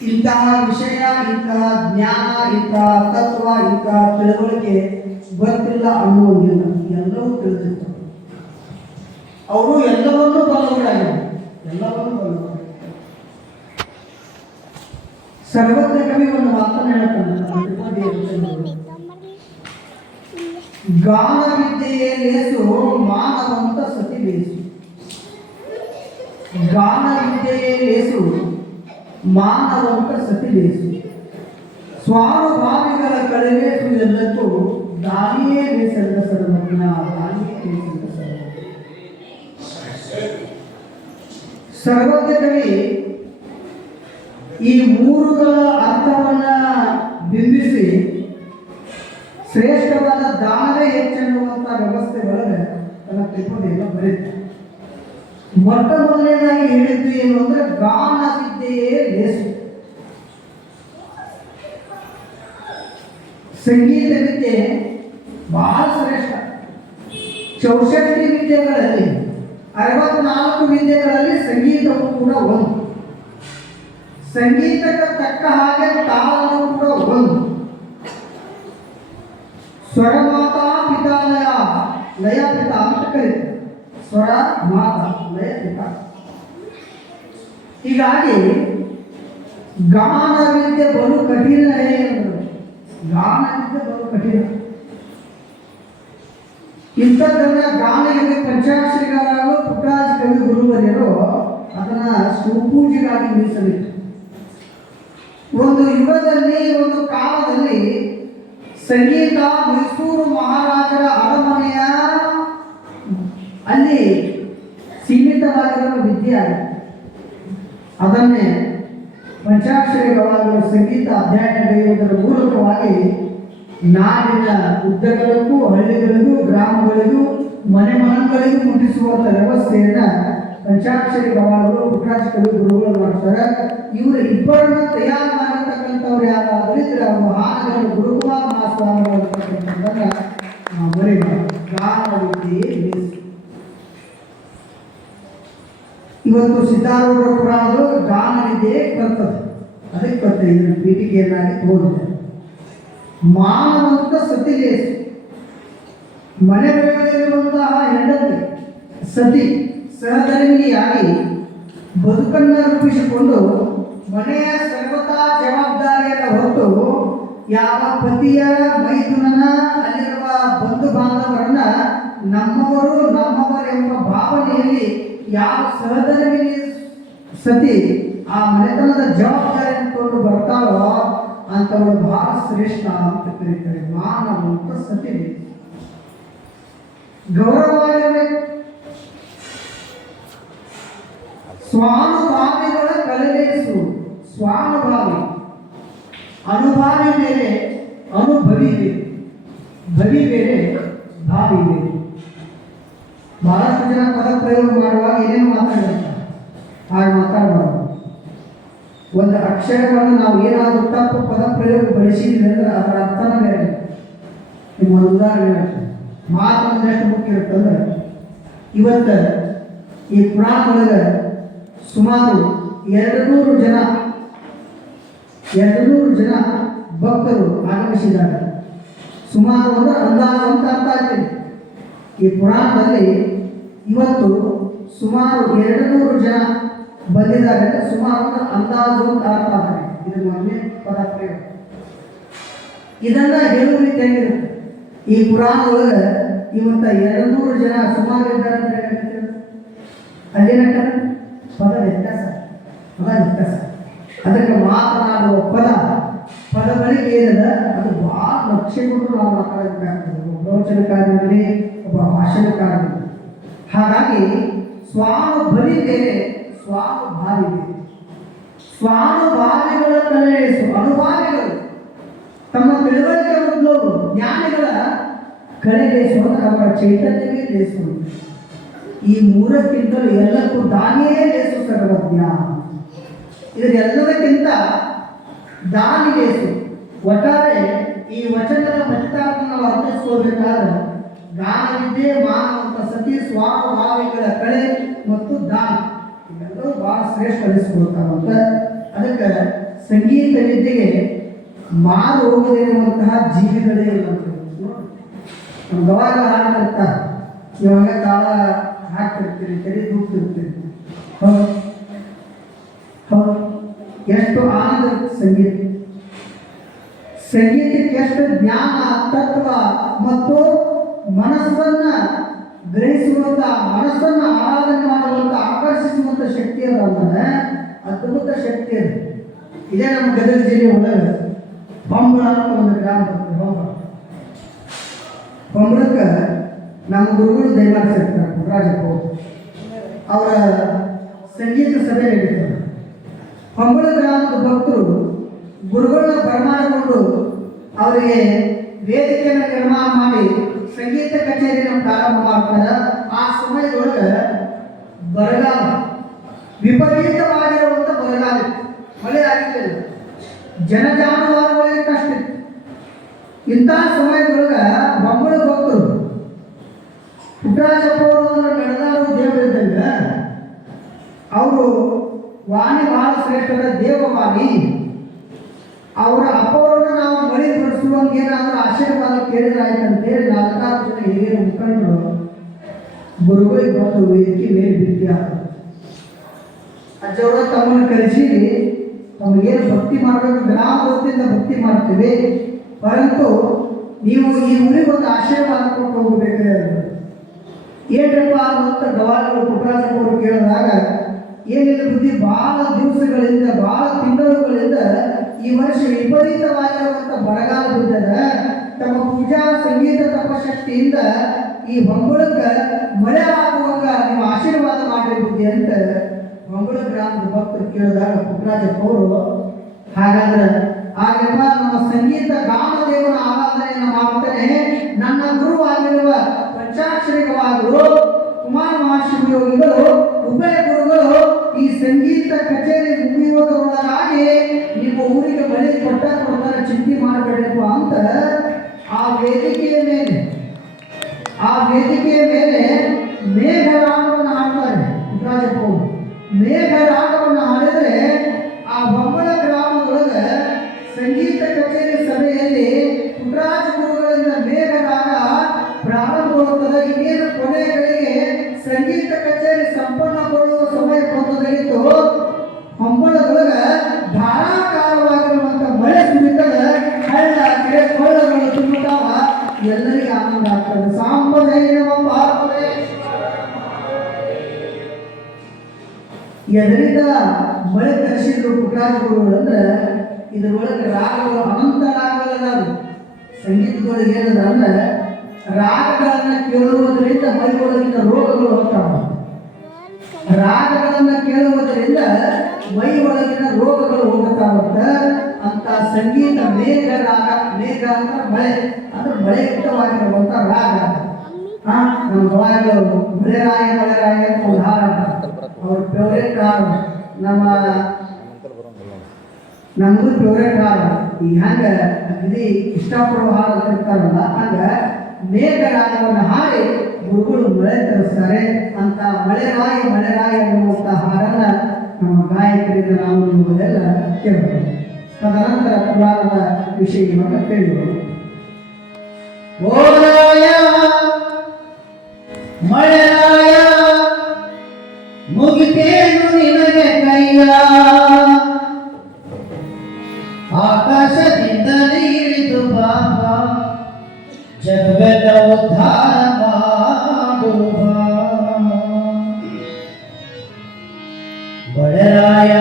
ಇಂತಹ ವಿಷಯ, ಇಂತಹ ಜ್ಞಾನ, ಇಂತಹ ತತ್ವ, ಇಂತಹ ತಿಳುವಳಿಕೆ ಗೊತ್ತಿಲ್ಲ ಅನ್ನುವುದಿಲ್ಲ. ಎಲ್ಲವೂ ತಿಳಿದಿರ್ತಾರೆ. ಅವರು ಎಲ್ಲವನ್ನೂ ಬಲ್ಲವರಾಗಿದ್ದಾರೆ. ಎಲ್ಲವನ್ನೂ ಬಲ್ಲವರು. ಸರ್ವಜ್ಞ ಕವಿ ಒಂದು ಮಾತನ್ನು ಹೇಳ್ತಾನೆ, ಗಾನ ವಿದ್ಯೆಯೇ ಲೇಸು ಮಾನವಂತ ಸತಿ ಲೇಸು. ಗಾನ ವಿದ್ಯೆಯೇ ಲೇಸು ಮಾನವಂತ ಸತಿ ಲೇಸು. ಸ್ವಾನುಭಾವಿಗಳ ಕಳೆಲೇಸು ಎಲ್ಲಕ್ಕೂ ದಾನಿಯೇ ಲೇಸಲ್ಲ ಸರ್ವಜ್ಞ. ದಾನಿಯೇ ಲೇಸಲ್ಲ ಸರ್ವಜ್ಞ ಕವಿ ಈ ಮೂರುಗಳ ಅರ್ಥವನ್ನ ಬಿಂಬಿಸಿ ಶ್ರೇಷ್ಠವಾದ ದಾನವೇ ಹೆಚ್ಚೆನ್ನುವಂತ ವ್ಯವಸ್ಥೆ ಒಳಗೆ ತನ್ನ ತ್ರಿಪದಿಯನ್ನು ಬರೀತಾರೆ. ಮೊಟ್ಟ ಮೊದಲನೇದಾಗಿ ಹೇಳಿದ್ದು ಏನು ಅಂದ್ರೆ ಗಾನ ವಿದ್ಯೆಯೇ ಲೇಸು. ಸಂಗೀತ ವಿದ್ಯೆ ಬಹಳ ಶ್ರೇಷ್ಠ. 64 ವಿದ್ಯೆಗಳಲ್ಲಿ 64 ವಿದ್ಯೆಗಳಲ್ಲಿ ಸಂಗೀತವು ಕೂಡ ಒಂದು. ಸಂಗೀತಕ್ಕೆ ತಕ್ಕ ಹಾಗೆ ತಾಳವು ಕೂಡ ಒಂದು. ಸ್ವರ ಮಾತಾ ಪಿತಾಲಯ, ಲಯ ಪಿತ ಅಂತ ಕರೀತಾರೆ. ಸ್ವರ ಮಾತ, ಲಯ ಪಿತ. ಹೀಗಾಗಿ ಗಾನ ವಿದ್ಯೆ ಬಲು ಕಠಿಣ ಎಂದರು. ಗಾನ ವಿದ್ಯೆ ಬಲು ಕಠಿಣ. ಇಂಥದ್ದನ್ನ ಗಾನಗಳಿಗೆ ಪಂಚಾಕ್ಷರಿಗಳಾಗಲು ಪುಟ್ಟರಾಜ ಕವಿ ಗುರುವರಿಯರು ಅದನ್ನ ಶಿವಪೂಜೆಗಾಗಿ ಮೀಸಲಿಟ್ಟು ಒಂದು ಯುಗದಲ್ಲಿ, ಒಂದು ಕಾಲದಲ್ಲಿ ಸಂಗೀತ ಮೈಸೂರು ಮಹಾರಾಜರ ಅರಮನೆಯ ಅಲ್ಲಿ ಸೀಮಿತವಾಗಿರುವ ವಿದ್ಯೆ ಆಗಿದೆ. ಅದನ್ನೇ ಪಂಚಾಕ್ಷರಿಗಳಾಗುವ ಸಂಗೀತ ಅಧ್ಯಯನಗೈಯುವುದರ ಮೂಲಕವಾಗಿ ನಾಡಿನ ಉದ್ದಗಳಿಗೂ, ಹಳ್ಳಿಗಳಿಗೂ, ಗ್ರಾಮಗಳಿಗೂ, ಮನೆ ಮನೆಗಳಿಗೂ ಮುಟ್ಟಿಸುವಂಥ ವ್ಯವಸ್ಥೆಯನ್ನ ಪಂಚಾಕ್ಷರಿ ಗವಾಗಳು ಪುಟ್ಟರಾಜ ಕವಿ ಗುರುಗಳು ಮಾಡ್ತಾರೆ. ಇವರು ಇಬ್ಬರನ್ನ ತಯಾರು ಮಾಡಿರ್ತಕ್ಕಂಥವ್ರು ಯಾರಾದರೂ ಇದ್ರೆ ಅವರು ಮಹಾನಗರ ಗುರುಕುಮಾರ ಮಹಾಸ್ವಾಮಿಗಳನ್ನ ಬರೀಬಾರ್ದು. ಗಾನ ವಿದ್ಯೆಯೇ ಲೇಸು. ಇವತ್ತು ಸಿದ್ಧಾರೂಢರ ಪುರಾಣಗಳು ಗಾನ ವಿದ್ಯೆಯೇ ಕರ್ತದೆ. ಅದಕ್ಕೆ ಕರ್ತದೆ. ಇದನ್ನು ಪೀಠಿಕೆಯನ್ನಾಗಿ ತೋರಿದೆ. ಮಾನವಂತ ಸತಿ ಲೇಸು. ಮನೆಯಲ್ಲಿರುವಂತಹ ಹೆಂಡತಿ ಸತಿ ಸಹಧರ್ಮಿಣಿಯಾಗಿ ಬದುಕನ್ನು ರೂಪಿಸಿಕೊಂಡು ಮನೆಯ ಸರ್ವತಾ ಜವಾಬ್ದಾರಿಯನ್ನು ಹೊತ್ತು ಯಾವ ಪತಿಯ ಮೈದುನನ ಅಲ್ಲಿರುವ ಬಂಧು ಬಾಂಧವರನ್ನ ನಮ್ಮವರೆಂಬ ಭಾವನೆಯಲ್ಲಿ ಯಾವ ಸಹಧರ್ಮಿಣಿ ಸತಿ ಆ ಮನೆತನದ ಜವಾಬ್ದಾರಿಯನ್ನು ತಗೊಂಡು ಬರ್ತಾಳೋ ಅಂತವಳು ಬಹಳ ಶ್ರೇಷ್ಠ ಅಂತ ಕರೀತಾರೆ. ಮಾನವಂತ ಸತಿ ಗೌರವವಾಗಿರಬೇಕು. ಸ್ವಾನುಭಾವಿಗಳ ಕಲೆಲೇಸು. ಸ್ವಾನುಭಾವಿ, ಅನುಭಾವಿ ಬೇರೆ, ಅನುಭವಿ ಬೇರೆ. ಭವಿ ಬೇರೆ, ಭಾವಿ ಬೇರೆ. ಬಹಳಷ್ಟು ಜನ ಪದ ಪ್ರಯೋಗ ಮಾಡುವಾಗ ಏನೇನು ಮಾತಾಡ್ತಾರೆ, ಹಾಗೆ ಮಾತಾಡಬಾರ್ದು. ಒಂದು ಅಕ್ಷರವನ್ನು ನಾವು ಏನಾದರೂ ತಪ್ಪು ಪದ ಪ್ರಯೋಗ ಬಳಸಿದ್ವಿ ಅಂದ್ರೆ ಅದರ ಅರ್ಥನ ಬೇರೆ. ನಿಮ್ಮ ಒಂದು ಉದಾಹರಣೆ ಹೇಳ್ತಾರೆ. ಮಾತನ್ನು ಎಷ್ಟು ಮುಖ್ಯ ಇರುತ್ತಂದ್ರೆ, ಇವತ್ತು ಈ ಪುರಾಣ ಒಳಗೆ ಸುಮಾರು 200 ಜನ ಭಕ್ತರು ಆಗಮಿಸಿದ್ದಾರೆ. ಸುಮಾರು ಒಂದು ಅಂದಾಜು ಅಂತ ಅರ್ಥ ಆಗ್ತದೆ. ಈ ಪುರಾಣದಲ್ಲಿ ಇವತ್ತು ಸುಮಾರು 200 ಜನ ಬಂದಿದ್ದಾರೆ ಅಂದರೆ ಸುಮಾರು ಒಂದು ಅಂದಾಜು ಅಂತ ಅರ್ಥ ಆಗ್ತದೆ. ಇದು ಮೊದಲನೇ ಪದ ಪ್ರಯೋಗ. ಇದನ್ನ ಹೇಳುವ ರೀತಿ ಹೆಂಗಿರುತ್ತೆ, ಈ ಪುರಾಣ ಒಳಗೆ ಇವತ್ತ 200 ಜನ ಸುಮಾರು ಇದ್ದಾರೆ ಅಂತ ಹೇಳ್ತಾರೆ. ಅಲ್ಲಿನ ಪದ ವ್ಯತ್ಯಾಸ. ಅದಕ್ಕೆ ಮಾತನಾಡುವ ಪದಗಳಿಗೆ ಏನದ ಅದು ಭಾಳ ಲಕ್ಷ್ಯ ಕೊಟ್ಟು ನಾವು ಮಾತಾಡಬೇಕಾಗ್ತದೆ. ಒಬ್ಬ ಪ್ರವಚನಕಾರನಲ್ಲಿ, ಒಬ್ಬ ಭಾಷಣಕಾರನಲ್ಲಿ. ಹಾಗಾಗಿ ಸ್ವಾನುಭವಿ ಬೇರೆ, ಸ್ವಾನುಭಾವಿ ಬೇರೆ. ಸ್ವಾನುಭಾವಿಗಳ ಕಲೆಸು. ಅನುಭಾವಿಗಳು ತಮ್ಮ ತಿಳುವಳಿಕೆ ಉಳ್ಳವರು, ಜ್ಞಾನಿಗಳ ಕಲೆಲೇಸು ಅಂದ್ರೆ ಅವರ ಚೈತನ್ಯವೇ ಲೇಸು. ಈ ಮೂರಕ್ಕಿಂತಲೂ ಎಲ್ಲಕ್ಕೂ ದಾನಿಯೇ ಲೇಸು ಸರ್ವಜ್ಞ. ಇದೆಲ್ಲದಕ್ಕಿಂತ ದಾನಿ ಲೇಸು. ಒಟ್ಟಾರೆ ಈ ವಚನದ ಫಲಿತಾಂಶ ನಾವು ಅರ್ಥೈಸ್ಕೋಬೇಕಾದ್ರೆ ಗಾನವಿದ್ಯೆ, ಮಾನವಂತ ಸತಿ, ಸ್ವಾನುಭಾವಿಗಳ ಕಳೆ ಮತ್ತು ದಾನ ಇವೆಲ್ಲವೂ ಬಹಳ ಶ್ರೇಷ್ಠ ಅನಿಸ್ಕೊಳ್ತಾವಂತ. ಅದಕ್ಕೆ ಸಂಗೀತ ವಿದ್ಯೆಗೆ ಮಾರು ಹೋಗದಿರುವಂತಹ ಜೀವಿಗಳೇ ಇಲ್ಲ ಅಂತ ನಮ್ಮ ಗವಾಗ ಹಾಡ್ತಿರ್ತಾರೆ, ಇವಾಗ ತಾಳ ಹಾಕ್ತಿರ್ತೀರಿ, ತೆರೆ ದೂಗ್ತಿರ್ತೀರಿ. ಹೌದು ಹೌದು, ಎಷ್ಟು ಆನಂದ ಸಂಗೀತ. ಸಂಗೀತಕ್ಕೆ ಎಷ್ಟು ಜ್ಞಾನ, ತತ್ವ ಮತ್ತು ಮನಸ್ಸನ್ನ ಗ್ರಹಿಸುವಂತ, ಮನಸ್ಸನ್ನ ಆರಾಧನೆ ಮಾಡುವಂತ, ಆಕರ್ಷಿಸುವಂತ ಶಕ್ತಿ ಅದ ಅಂದ್ರೆ ಅದ್ಭುತ ಶಕ್ತಿ ಅದು. ಇದೇ ನಮ್ಮ ಗದಗ ಜಿಲ್ಲೆ ಒಳಗೆ ಹೊಂಬಳ ಅಂತ ಒಂದು ಗ್ರಾಮ ಬರ್ತದೆ. ಹೊಂಬಳಕ್ಕೆ ನಮ್ಮ ಗುರುಗಳು ದಯಮಾಡಿಸಿರ್ತಾರೆ, ಪುಟ್ಟರಾಜಪ್ಪ ಅವರ ಸಂಗೀತ ಸಭೆ ನಡೀತಾರೆ. ಹೊಂಬಳ ಗ್ರಾಮದ ಭಕ್ತರು ಗುರುಗಳನ್ನ ಬರಮಾಡಿಕೊಂಡು ಅವರಿಗೆ ವೇದಿಕೆಯನ್ನು ನಿರ್ಮಾಣ ಮಾಡಿ ಸಂಗೀತ ಕಚೇರಿಯನ್ನು ಪ್ರಾರಂಭ ಮಾಡ್ತಾರೆ. ಆ ಸಮಯದೊಳಗೆ ಬರಗಾಲ, ವಿಪರೀತವಾಗಿರುವಂಥ ಬರಗಾಲ, ಮಳೆ ಆಗಿರಲಿಲ್ಲ, ಜನಜಾನುವಾರುಗಳಿಗೆ ಕಷ್ಟ ಇತ್ತು. ಇಂಥ ಸಮಯದೊಳಗೆ ಹೊಂಬಳ ಭಕ್ತರು ಪುಟ್ಟರಾಜಪ್ಪ ಅವರು ನಡೆದಾರು ದೇವರಿದ್ದಂಗ ಅವರು ವಾಣಿ ಬಹಳ ಶ್ರೇಷ್ಠದ ದೇವವಾಣಿ. ಅವರ ಅಪ್ಪವರನ್ನ ನಾವು ಮಳೆ ಬಡಿಸುವಂಗೆ ಏನಾದರೂ ಆಶೀರ್ವಾದ ಕೇಳಿದ್ರಾಯ್ತು ಅಂತೇಳಿ 4 ಜನ ಹಿರಿಯ ಮುಖಂಡರು ಗುರುಗಳಿಗೆ ಬಂದು ವೇದಿಕೆ ಮೇಲೆ ಭೇಟಿ ಆಗ್ತದೆ. ಅಜ್ಜವರು ತಮ್ಮನ್ನು ಕರೆಸಿ ತಮಗೇನು ಭಕ್ತಿ ಮಾಡಬೇಕು, ಗ್ರಾಮ ವತಿಯಿಂದ ಭಕ್ತಿ ಮಾಡ್ತೇವೆ, ಪರಂತು ನೀವು ಈ ಊರಿಗೆ ಒಂದು ಆಶೀರ್ವಾದ ಕೊಟ್ಟು ಹೋಗಬೇಕು. ಏನ್ರಪ್ಪ ಅಂತ ಗವಾಗಳು ಪುಟ್ಟರಾಜಪ್ಪವರು ಕೇಳಿದಾಗ, ಏನಿಲ್ಲ ಬುದ್ಧಿ, ಭಾಳ ದಿವಸಗಳಿಂದ, ಭಾಳ ತಿಂಗಳುಗಳಿಂದ ಈ ವರ್ಷ ವಿಪರೀತವಾಗಿರುವಂಥ ಬರಗಾಲ ಬಿದ್ದದ. ತಮ್ಮ ಪೂಜಾ ಸಂಗೀತ ತಪಶಕ್ತಿಯಿಂದ ಈ ಹೊಂಬಳಕ್ಕೆ ಮಳೆ ಆಗುವಾಗ ನೀವು ಆಶೀರ್ವಾದ ಮಾಡಿ ಬುದ್ಧಿ ಅಂತ ಹೊಂಬಳ ಗ್ರಾಮದ ಭಕ್ತರು ಕೇಳಿದಾಗ ಪುಟ್ಟರಾಜಪ್ಪ ಅವರು, ಹಾಗಾದ್ರೆ ಆಗಪ್ಪ ನಮ್ಮ ಸಂಗೀತ ಗಾನದೇವನ ಆರಾಧನೆಯನ್ನು ಮಾಡುತ್ತೇನೆ. ನನ್ನ ಗುರುವಾಗಿರುವ ಪಂಚಾಕ್ಷರಿಕವಾದರು ಕುಮಾರ ಮಹಾಶಿವಯೋಗಿಗಳು, ಉಭಯ ಗುರುಗಳು ಈ ಸಂಗೀತ ಕಚೇರಿ ಮುಗಿಯುವುದರೊಳಗಾಗಿ ನಿಮ್ಮ ಊರಿಗೆ ಮಳೆ ಕೊಡ್ತಾರೆ, ಚಿಂತೆ ಮಾಡಬೇಡಪ್ಪ ಅಂತ ಆ ವೇದಿಕೆಯ ಮೇಲೆ ಮೇಘರಾಗವನ್ನು ಹಾಡ್ತಾರೆ ಪುಟ್ಟರಾಜಪ್ಪ ಅವರು. ಮೇಘರಾಗವನ್ನು ಹಾಡಿದ್ರೆ ಆ ಹೊಂಬಳ ಗ್ರಾಮದೊಳಗೆ ಸಂಗೀತ ಕಚೇರಿ ಸಭೆಯಲ್ಲಿ ಪುಟ್ಟರಾಜ ಗುರುಗಳಿಂದ ಮೇಘರಾಗ ಪ್ರಾರಂಭವಾಗುತ್ತದೆ. ಇನ್ನೇನು ಕೊನೆಗಳಿಗೆ ಸಂಗೀತ ಕಚೇರಿ ಸಂಪನ್ನಗೊಳ್ಳುವ ಸಮಯ ಬಂದದಾಗಿತ್ತು. ಹೊಂಬಳದೊಳಗ ಧಾರಾಕಾರವಾಗಿರುವಂಥ ಮಳೆ ಸುರಿತದ, ಹಳ್ಳ ಕೆರೆ ಕೊಳ್ಳಗಳು ತುಂಬುತ್ತಾವ, ಎಲ್ಲರಿಗೂ ಆನಂದ ಆಗ್ತದೆ. ಎದರಿಂದ ಮಳೆ ತರಿಸಿದ್ರು ಪುಟ್ಟರಾಜ ಗುರುಗಳು ಅಂದ್ರೆ ಇದರೊಳಗೆ ರಾಗಗಳು ಅನಂತ ರಾಗಗಳದಾವು. ಸಂಗೀತದೊಳಗೆ ಏನದ ಅಂದ್ರೆ ರಾಗಗಳನ್ನ ಕೇಳುವುದರಿಂದ ಮೈಯೊಳಗಿನ ರೋಗಗಳು ಹೋಗ್ತಾವ. ರಾಗಗಳನ್ನ ಕೇಳುವುದರಿಂದ ಮೈ ಒಳಗಿನ ರೋಗಗಳು ಹೋಗುತ್ತಾವಂತ. ಅಂತ ಸಂಗೀತ ಮೇಘ ರಾಗ, ಮೇಘ ಅಂದ್ರೆ ಮಳೆ, ಅಂದ್ರೆ ಮಳೆಯುಕ್ತವಾಗಿರುವಂತ ರಾಗ. ನಮ್ಮ ಗವಾಯಿಗಳು ಮಳೆರಾಯ ಅಂತ ಒಂದು ಹಾಡ, ಅವ್ರ ಫೇವ್ರೇಟ್ ಹಾಡು, ನಮಗೂ ಫೇವ್ರೇಟ್ ಹಾಡು. ಈ ಹಂಗ ಅಗದಿ ಇಷ್ಟಪಡುವ ಹಾಡು ಇರ್ತಾರಲ್ಲ, ಹಂಗ ಮೇಘ ರಾಗವನ್ನು ಹಾಡಿ ಗುರುಗಳು ಮಳೆ ತರಿಸ್ತಾರೆ. ಅಂತ ಮಳೆರಾಯ ಅನ್ನುವಂಥ ಹಾಡನ್ನ ನಮ್ಮ ಗಾಯಕರಿಂದ ನಾವು ನಿಮ್ಮದೆಲ್ಲ ಕೇಳಬೇಕು. ತದನಂತರ ಪುರಾಣದ ವಿಷಯವನ್ನು ಕೇಳಿದರು. ಓರಾಯ ಮಳೆರಾಯ ಮುಗಿತೇನು ನಿನಗೆ ಕೈಯ, ಆಕಾಶದಿಂದ ಇಳಿದು ಬಾಬಾ ಜಗವೆಲ್ಲ ಉದ್ಧಾರ ಮಾಡುವ. ಮಳೆರಾಯ